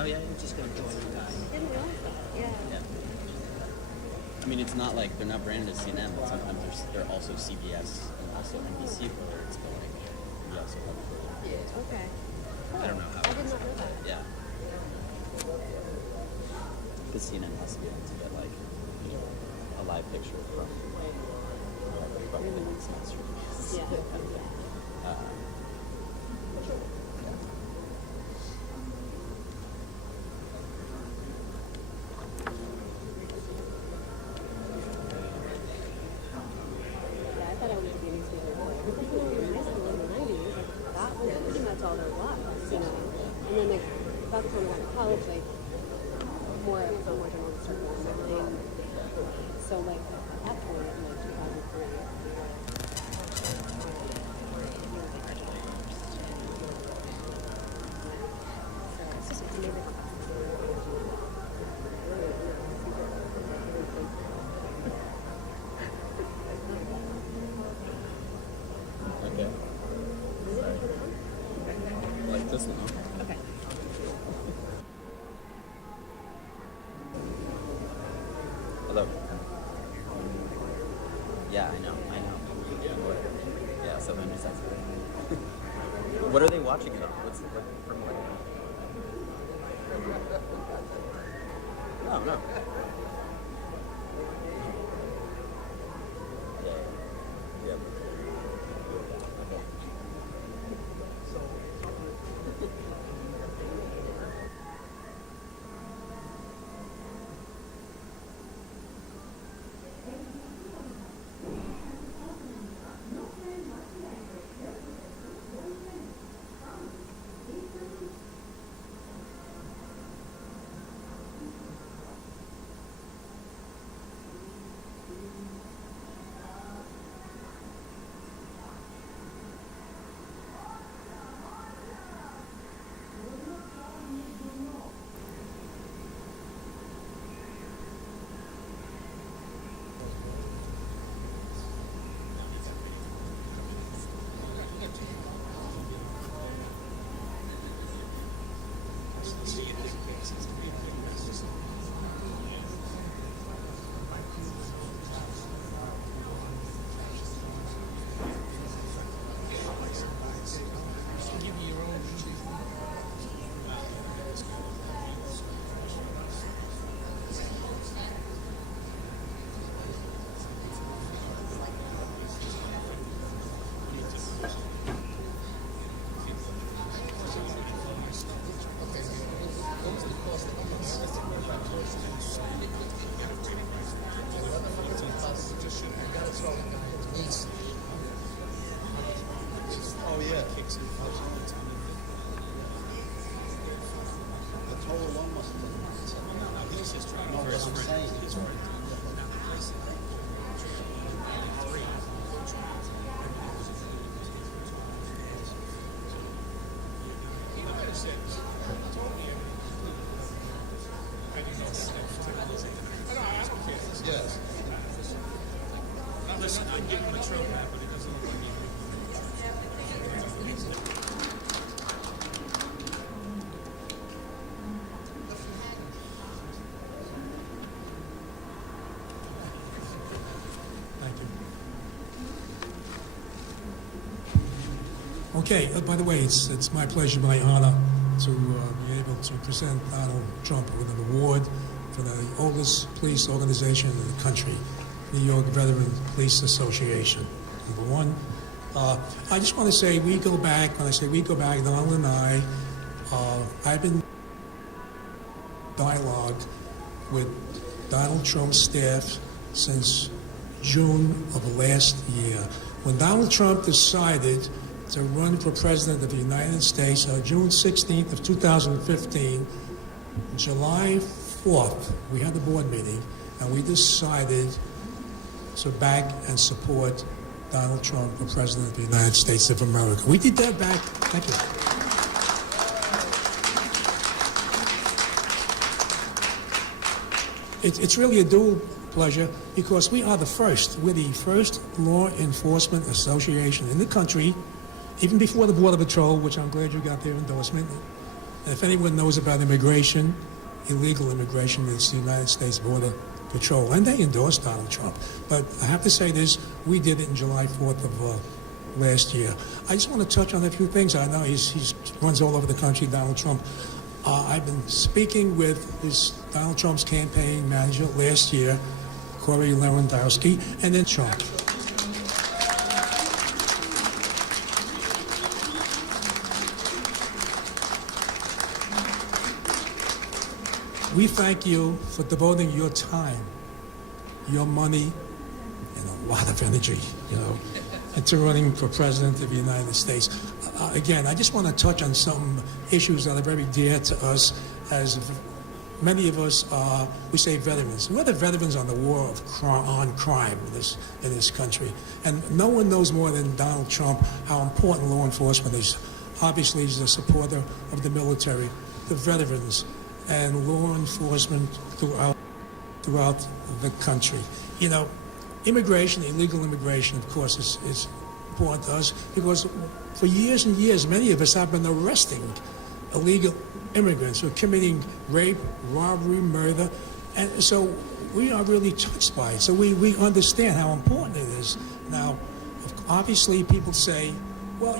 Oh yeah, you just go join your guy. Didn't realize that. Yeah. I mean, it's not like they're not branded as CNN, but sometimes they're also CBS and also NBC where it's going. We also have Okay. Cool. I don't know how. I did not know that. Yeah. Because CNN has to be able to get like, you know, a live picture from the next master. Yeah. I thought I wanted to be a newspaper reporter. Because when I was in high school in the 90s, like, that was pretty much all there was, you know. And then, like, about the time I got to college, like, more journalism started going my thing. So, like, at that point, in, like, 2003, so it's just amazing. Okay. Like this now. Okay. Hello. Yeah, I know. Yeah, so then it's What are they watching it on? What's what from what? No. Yeah. Okay. Oh yeah. Kicks in the total one must have been. No, he's just trying to that's what I'm saying. He's right. Yes. Listen, I give him a trophy, but it doesn't look like me. Thank you. Okay, by the way, it's my pleasure, my honor to be able to present Donald Trump with an award for the oldest police organization in the country, New York Veteran Police Association, number one. I just want to say we go back, when I say we go back, Donald and I've been dialogue with Donald Trump's staff since June of last year. When Donald Trump decided to run for president of the United States on June 16th of 2015, July 4th, we had the board meeting, and we decided to back and support Donald Trump for president of the United States of America. We did that back, thank you. It's really a dual pleasure because we are the first. We're the first law enforcement association in the country, even before the Border Patrol, which I'm glad you got their endorsement, And if anyone knows about immigration, illegal immigration, it's the United States Border Patrol, and they endorsed Donald Trump. But I have to say this, we did it in July 4th of last year. I just want to touch on a few things. I know he runs all over the country, Donald Trump. I've been speaking with Donald Trump's campaign manager last year, Corey Lewandowski, and then Trump. We thank you for devoting your time, your money, and a lot of energy, into running for president of the United States. Again, I just want to touch on some issues that are very dear to us, as many of us we say veterans. We're the veterans on the war on crime in this country. And no one knows more than Donald Trump how important law enforcement is. Obviously, he's a supporter of the military, the veterans, and law enforcement throughout the country. Immigration, illegal immigration, of course, is important to us because for years and years, many of us have been arresting illegal immigrants who are committing rape, robbery, murder, and so we are really touched by it. So we understand how important it is. Now, obviously, people say, well,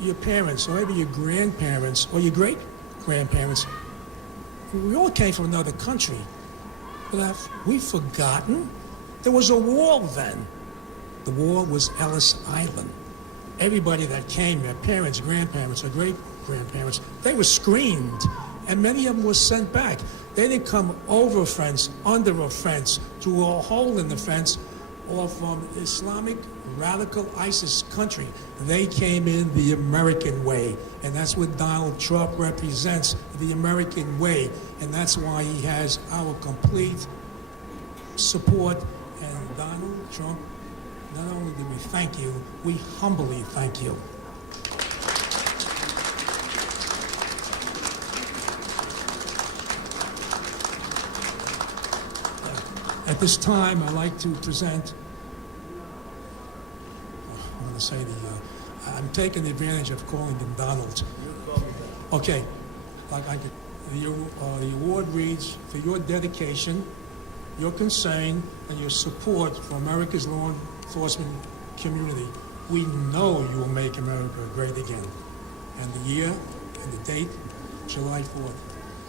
your parents, or maybe your grandparents, or your great-grandparents, we all came from another country. But have we forgotten? There was a war then. The war was Ellis Island. Everybody that came, their parents, grandparents, or great-grandparents, they were screened, and many of them were sent back. They didn't come over a fence, under a fence, through a hole in the fence, or from Islamic radical ISIS country. They came in the American way, and that's what Donald Trump represents, the American way, and that's why he has our complete support. And Donald Trump, not only do we thank you, we humbly thank you. At this time, I'd like to present, I'm taking advantage of calling him Donald. Okay, the award reads, for your dedication, your concern, and your support for America's law enforcement community. We know you will make America great again. And the year and the date, July 4th,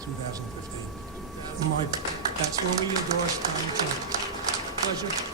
2015. Mike, that's when we endorse Donald Trump. Pleasure.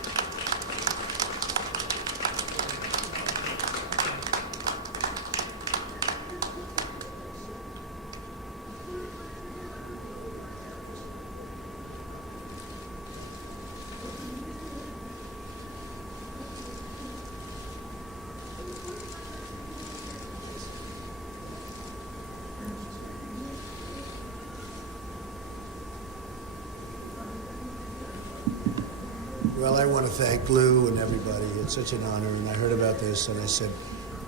Well, I want to thank Lou and everybody. It's such an honor, and I heard about this, and I said,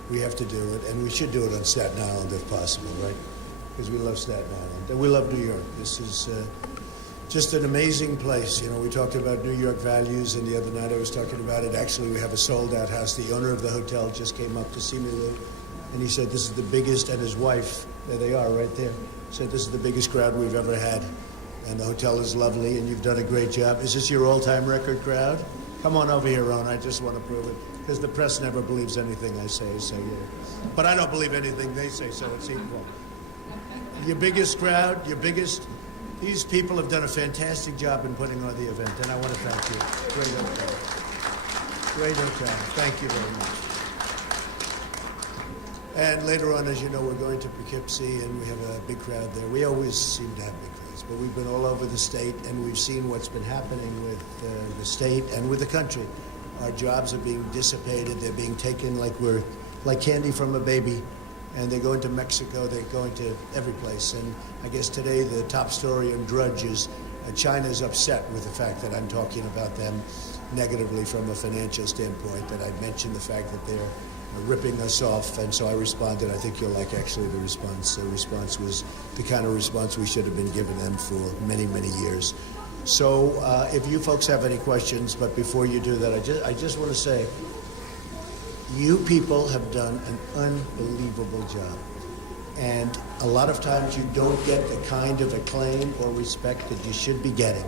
we have to do it, and we should do it on Staten Island if possible, right? Because we love Staten Island, and we love New York. This is just an amazing place. We talked about New York values, and the other night I was talking about it. Actually, we have a sold-out house. The owner of the hotel just came up to see me, Lou, and he said this is the biggest, and his wife, there they are right there, said this is the biggest crowd we've ever had. And the hotel is lovely, and you've done a great job. Is this your all-time record crowd? Come on over here, Ron. I just want to prove it. Because the press never believes anything I say, so yeah. But I don't believe anything they say, so it's equal. Your biggest crowd, these people have done a fantastic job in putting on the event, and I want to thank you. Great hotel. Great hotel. Thank you very much. And later on, as you know, we're going to Poughkeepsie, and we have a big crowd there. We always seem to have big crowds, but we've been all over the state, and we've seen what's been happening with the state and with the country. Our jobs are being dissipated. They're being taken like candy from a baby, and they're going to Mexico. They're going to every place. And I guess today the top story on Drudge is China's upset with the fact that I'm talking about them negatively from a financial standpoint, that I mentioned the fact that they're ripping us off, and so I responded. I think you'll like actually the response. The response was the kind of response we should have been giving them for many, many years. So if you folks have any questions, but before you do that, I just want to say, you people have done an unbelievable job. And a lot of times you don't get the kind of acclaim or respect that you should be getting.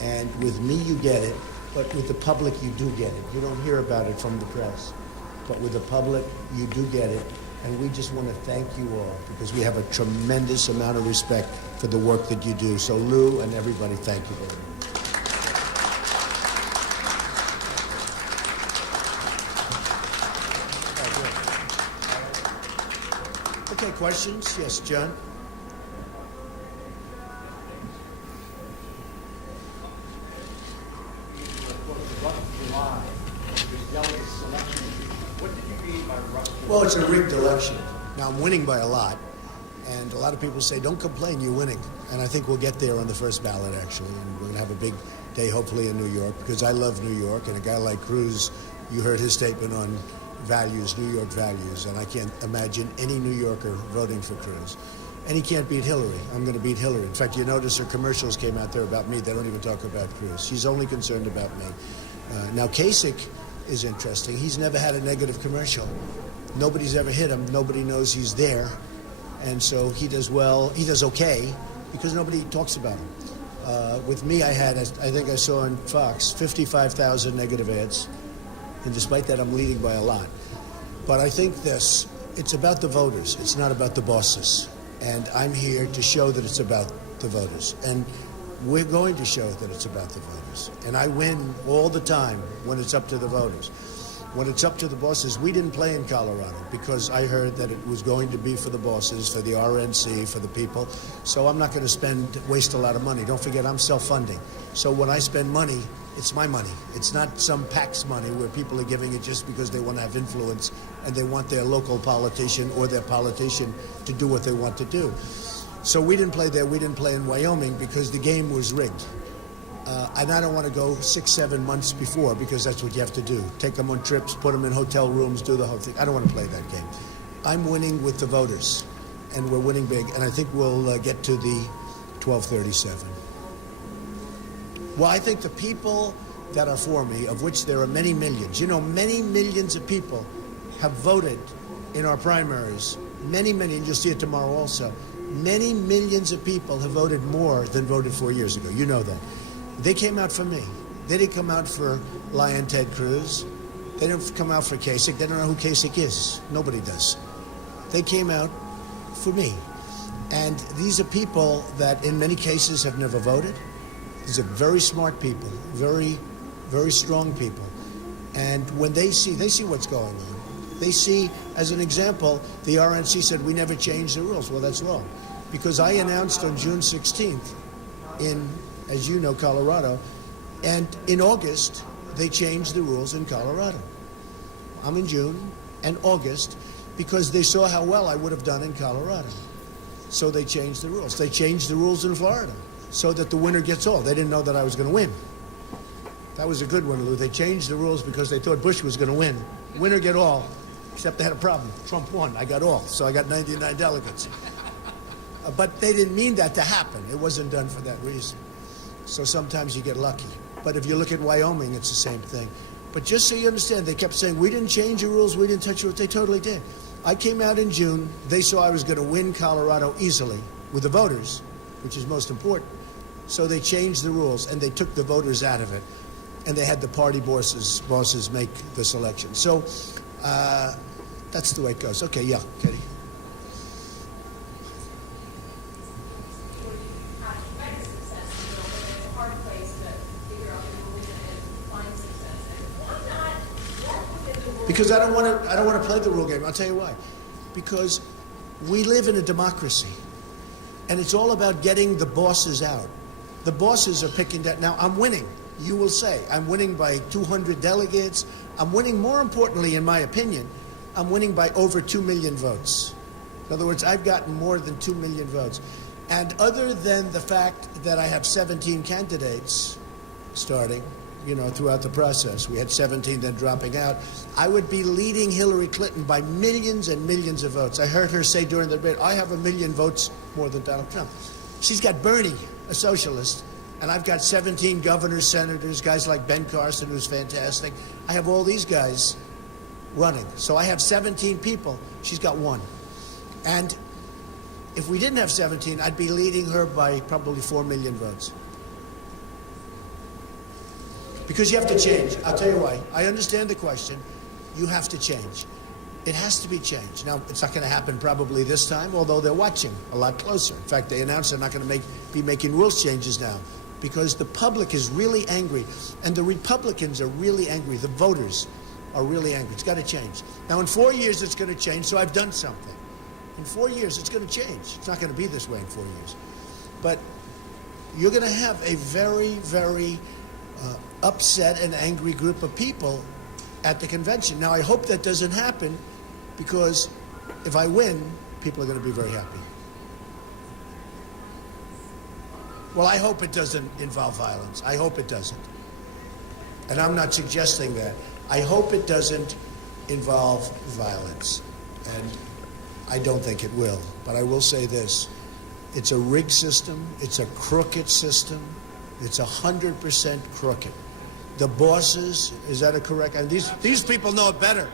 And with me, you get it, but with the public, you do get it. You don't hear about it from the press. But with the public, you do get it. And we just want to thank you all because we have a tremendous amount of respect for the work that you do. So Lou and everybody, thank you very much. Okay, questions? Yes, John? Well, it's a rigged election. Now, I'm winning by a lot, and a lot of people say, don't complain, you're winning. And I think we'll get there on the first ballot, actually, and we're going to have a big day, hopefully, in New York, because I love New York, and a guy like Cruz, you heard his statement on values, New York values, and I can't imagine any New Yorker voting for Cruz. And he can't beat Hillary. I'm going to beat Hillary. In fact, you notice her commercials came out there about me. They don't even talk about Cruz. She's only concerned about me. Now, Kasich is interesting. He's never had a negative commercial. Nobody's ever hit him. Nobody knows he's there. And so he does well. He does okay because nobody talks about him. With me, I think I saw on Fox, 55,000 negative ads. And despite that, I'm leading by a lot. But I think it's about the voters. It's not about the bosses. And I'm here to show that it's about the voters. And we're going to show that it's about the voters. And I win all the time when it's up to the voters. When it's up to the bosses, we didn't play in Colorado because I heard that it was going to be for the bosses, for the RNC, for the people. So I'm not going to waste a lot of money. Don't forget, I'm self-funding. So when I spend money, it's my money. It's not some PAC's money where people are giving it just because they want to have influence and they want their local politician or their politician to do what they want to do. So we didn't play there. We didn't play in Wyoming because the game was rigged. And I don't want to go 6-7 months before because that's what you have to do. Take them on trips, put them in hotel rooms, do the whole thing. I don't want to play that game. I'm winning with the voters, and we're winning big. And I think we'll get to the 1237. Well, I think the people that are for me, of which there are many millions, many millions of people have voted in our primaries. Many, and you'll see it tomorrow also. Many millions of people have voted more than voted 4 years ago. You know that. They came out for me. They didn't come out for Lion Ted Cruz. They didn't come out for Kasich. They don't know who Kasich is. Nobody does. They came out for me. And these are people that in many cases have never voted. These are very smart people, very, very strong people. And when they see what's going on. They see, as an example, the RNC said, we never changed the rules. Well, that's wrong. Because I announced on June 16th in, as you know, Colorado, and in August, they changed the rules in Colorado. I'm in June and August because they saw how well I would have done in Colorado. So they changed the rules. They changed the rules in Florida so that the winner gets all. They didn't know that I was going to win. That was a good one, Lou. They changed the rules because they thought Bush was going to win. Winner get all, except they had a problem. Trump won. I got all. So I got 99 delegates. But they didn't mean that to happen. It wasn't done for that reason. So sometimes you get lucky. But if you look at Wyoming, it's the same thing. But just so you understand, they kept saying, we didn't change the rules, we didn't touch the rules. They totally did. I came out in June. They saw I was going to win Colorado easily with the voters, which is most important. So they changed the rules, and they took the voters out of it. And they had the party bosses make the selection. So that's the way it goes. Okay, yeah, Katie. Because I don't want to play the rule game. I'll tell you why. Because we live in a democracy, and it's all about getting the bosses out. The bosses are picking that. Now, I'm winning. You will say, I'm winning by 200 delegates. I'm winning, more importantly, in my opinion, I'm winning by over 2 million votes. In other words, I've gotten more than 2 million votes. And other than the fact that I have 17 candidates starting, throughout the process, we had 17 then dropping out, I would be leading Hillary Clinton by millions and millions of votes. I heard her say during the debate, I have 1 million votes more than Donald Trump. She's got Bernie, a socialist, and I've got 17 governors, senators, guys like Ben Carson, who's fantastic. I have all these guys running. So I have 17 people. She's got one. And if we didn't have 17, I'd be leading her by probably 4 million votes. Because you have to change. I'll tell you why. I understand the question. You have to change. It has to be changed. Now, it's not going to happen probably this time, although they're watching a lot closer. In fact, they announced they're not going to be making rules changes now because the public is really angry, and the Republicans are really angry. The voters are really angry. It's got to change. Now, in 4 years, it's going to change, so I've done something. In 4 years, it's going to change. It's not going to be this way in 4 years. But you're going to have a very, very upset and angry group of people at the convention. Now, I hope that doesn't happen, because if I win, people are going to be very happy. Well, I hope it doesn't involve violence. I hope it doesn't. And I'm not suggesting that. I hope it doesn't involve violence. And I don't think it will. But I will say this. It's a rigged system. It's a crooked system. It's 100% crooked. The bosses, is that a correct? And these people know it better.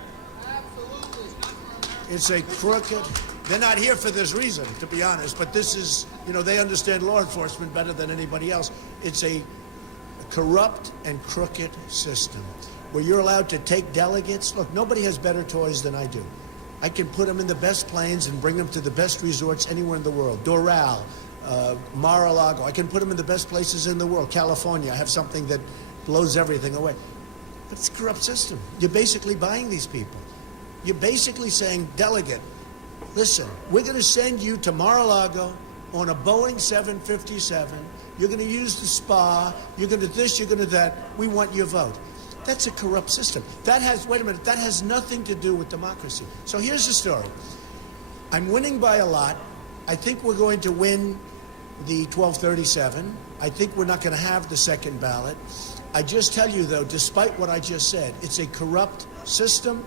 It's a crooked. They're not here for this reason, to be honest. But this is, they understand law enforcement better than anybody else. It's a corrupt and crooked system where you're allowed to take delegates. Look, nobody has better toys than I do. I can put them in the best planes and bring them to the best resorts anywhere in the world. Doral, Mar-a-Lago. I can put them in the best places in the world. California, I have something that blows everything away. But it's a corrupt system. You're basically buying these people. You're basically saying, delegate, listen, we're going to send you to Mar-a-Lago on a Boeing 757. You're going to use the spa. You're going to this, you're going to that. We want your vote. That's a corrupt system. That has nothing to do with democracy. So here's the story. I'm winning by a lot. I think we're going to win the 1237. I think we're not going to have the second ballot. I just tell you, though, despite what I just said, it's a corrupt system,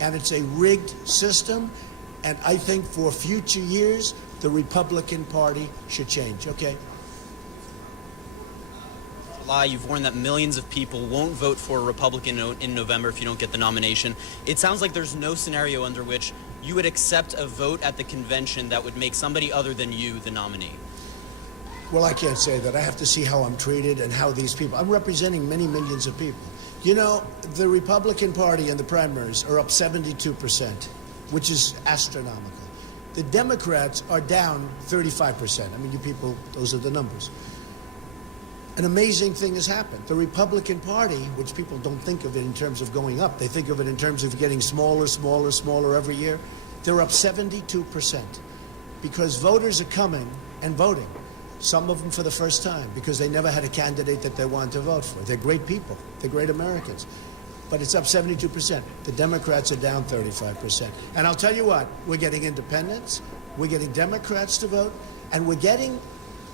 and it's a rigged system, and I think for future years, the Republican Party should change, okay? Lie. You've warned that millions of people won't vote for a Republican in November if you don't get the nomination. It sounds like there's no scenario under which you would accept a vote at the convention that would make somebody other than you the nominee. Well, I can't say that. I have to see how I'm treated and how these people... I'm representing many millions of people. The Republican Party in the primaries are up 72%, which is astronomical. The Democrats are down 35%. I mean, you people, those are the numbers. An amazing thing has happened. The Republican Party, which people don't think of it in terms of going up, they think of it in terms of getting smaller, smaller, smaller every year. They're up 72% because voters are coming and voting. Some of them for the first time because they never had a candidate that they wanted to vote for. They're great people. They're great Americans. But it's up 72%. The Democrats are down 35%. And I'll tell you what, we're getting independents, we're getting Democrats to vote, and we're getting,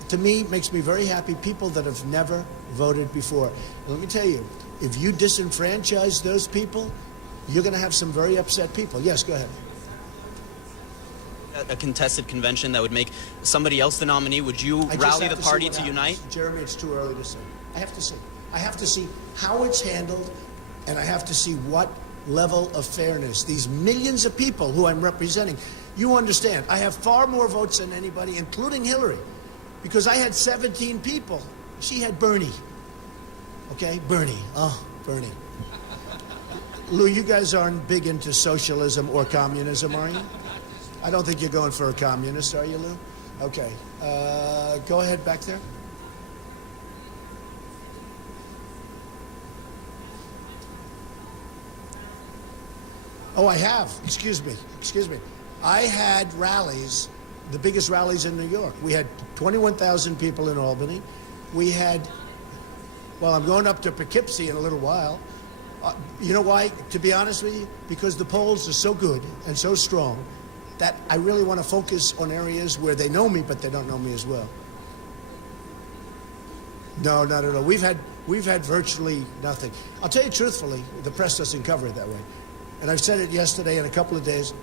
to me, makes me very happy, people that have never voted before. And let me tell you, if you disenfranchise those people, you're going to have some very upset people. Yes, go ahead. A contested convention that would make somebody else the nominee, would you rally the party to unite? Jeremy, it's too early to say. I have to see. I have to see how it's handled, and I have to see what level of fairness. These millions of people who I'm representing, you understand, I have far more votes than anybody, including Hillary, because I had 17 people. She had Bernie. Okay, Bernie. Oh, Bernie. Lou, you guys aren't big into socialism or communism, are you? I don't think you're going for a communist, are you, Lou? Okay. Go ahead back there. Oh, I have. Excuse me. I had rallies, the biggest rallies in New York. We had 21,000 people in Albany. We had, well, I'm going up to Poughkeepsie in a little while. You know why? To be honest with you, because the polls are so good and so strong that I really want to focus on areas where they know me, but they don't know me as well. No, not at all. We've had virtually nothing. I'll tell you truthfully, the press doesn't cover it that way. And I've said it yesterday in a couple of days.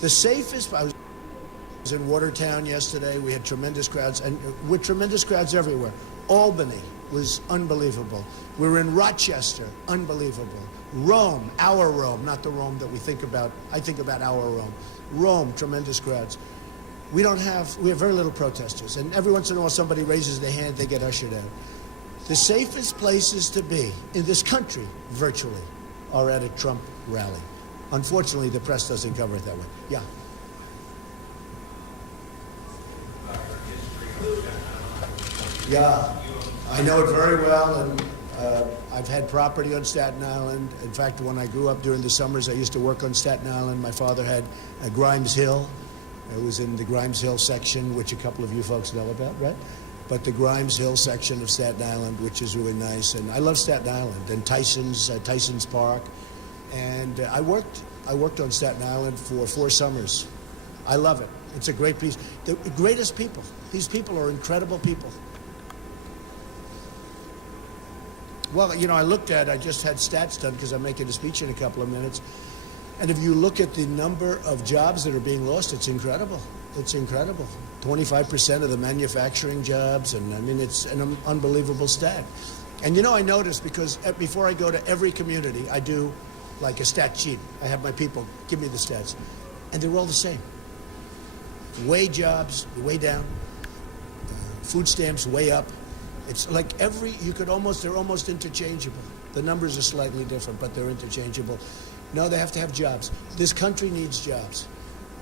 The safest, I was in Watertown yesterday. We had tremendous crowds, and with tremendous crowds everywhere. Albany was unbelievable. We were in Rochester, unbelievable. Rome, our Rome, not the Rome that we think about. I think about our Rome. Rome, tremendous crowds. we have very little protesters. And every once in a while somebody raises their hand, they get ushered out. The safest places to be in this country, virtually, are at a Trump rally. Unfortunately, the press doesn't cover it that way. Yeah. Yeah, I know it very well, and I've had property on Staten Island. In fact, when I grew up during the summers, I used to work on Staten Island. My father had a Grimes Hill. It was in the Grimes Hill section, which a couple of you folks know about, right? But the Grimes Hill section of Staten Island, which is really nice. And I love Staten Island and Tyson's Park. And I worked on Staten Island for 4 summers. I love it. It's a great piece. The greatest people. These people are incredible people. Well, you know, I just had stats done because I'm making a speech in a couple of minutes. And if you look at the number of jobs that are being lost, it's incredible. It's incredible. 25% of the manufacturing jobs, and I mean, it's an unbelievable stat. And you know, I noticed because before I go to every community, I do like a stat sheet. I have my people give me the stats, and they're all the same. Way jobs, way down. Food stamps, way up. It's like they're almost interchangeable. The numbers are slightly different, but they're interchangeable. No, they have to have jobs. This country needs jobs.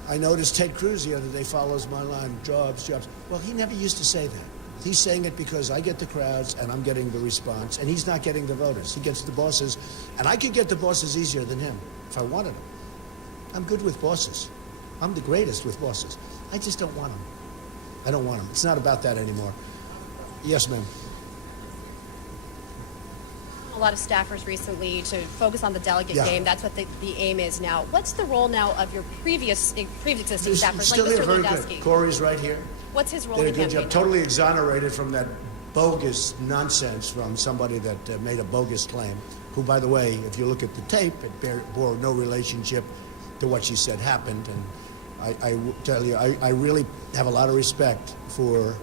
I noticed Ted Cruz the other day follows my line, jobs, jobs. Well, he never used to say that. He's saying it because I get the crowds and I'm getting the response, and he's not getting the voters. He gets the bosses, and I could get the bosses easier than him if I wanted them. I'm good with bosses. I'm the greatest with bosses. I just don't want them. I don't want them. It's not about that anymore. Yes, ma'am. A lot of staffers recently to focus on the delegate Yeah. game. That's what the aim is now. What's the role now of your pre-existing staffers, Still like here, Mr. very Landowski? good. Corey's right here. What's his role Did a in the good campaign job. now? Totally exonerated from that bogus nonsense from somebody that made a bogus claim, who, by the way, if you look at the tape, it bore no relationship to what she said happened. And I tell you, I really have a lot of respect for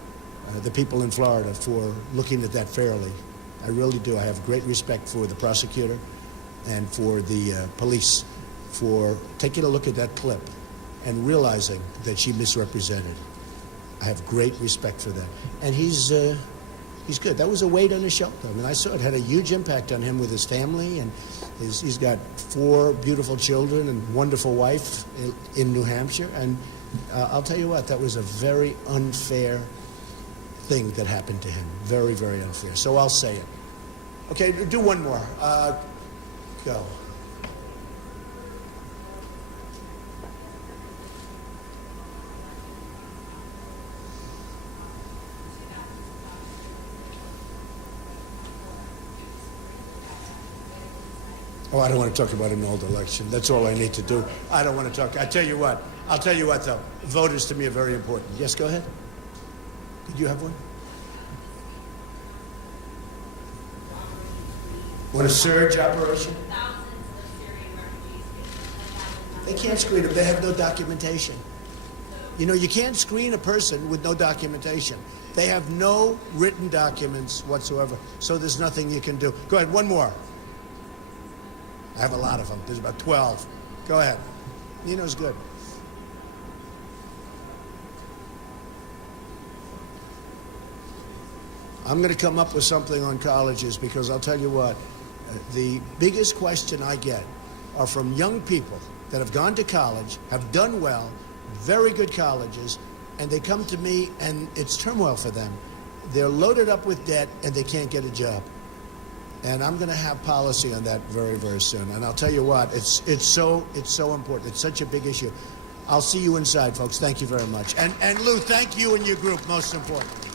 the people in Florida for looking at that fairly. I really do. I have great respect for the prosecutor and for the police for taking a look at that clip and realizing that she misrepresented. I have great respect for that. And he's good. That was a weight on his shoulder. I mean, I saw it had a huge impact on him with his family, and he's got 4 beautiful children and wonderful wife in New Hampshire. And I'll tell you what, that was a very unfair thing that happened to him. Very, very unfair. So I'll say it. Okay, do one more. Go. Oh, I don't want to talk about an old election. That's all I need to do. I don't want to talk. I'll tell you what, though. Voters to me are very important. Yes, go ahead. Did you have one? Want a surge operation? They can't screen them. They have no documentation. You know, you can't screen a person with no documentation. They have no written documents whatsoever, so there's nothing you can do. Go ahead, one more. I have a lot of them. There's about 12. Go ahead. Nino's good. I'm going to come up with something on colleges because I'll tell you what, the biggest question I get are from young people that have gone to college, have done well, very good colleges, and they come to me and it's turmoil for them. They're loaded up with debt and they can't get a job. And I'm going to have policy on that very, very soon. And I'll tell you what, it's so important. It's such a big issue. I'll see you inside, folks. Thank you very much. And Lou, thank you and your group, most importantly.